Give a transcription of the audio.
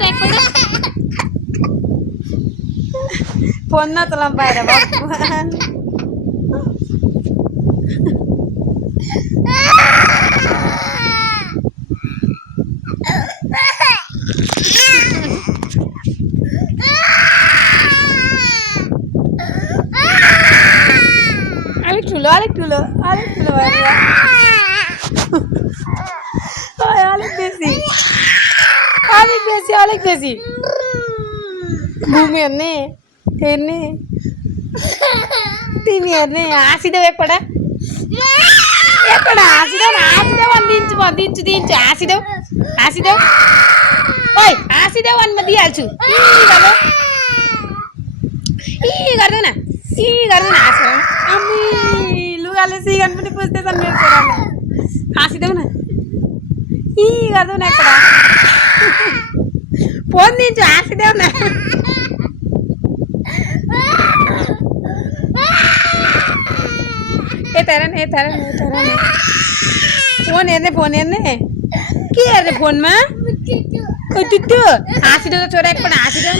তো এক পড়া ফোন না তোলাম বাইরে ভগবান আরেক তুলো অনেক বেশি ঘুমের নে এনে তিনি এনে আসি দেব একটা আসি দেব দিনচু আসি দেব ওই আসি দেব আনবা দিয়ে আলছু ই করবে না আসো আমি লুগালে সি গান পনি পুছতে চান মেরে করা আসি দেব না ই করবে না একটা ফোন দিনচু আসি দেব না ए तरन फोन एने की है फोन में ओ टुट्टू आसी दो चोरा एक पण आसी दो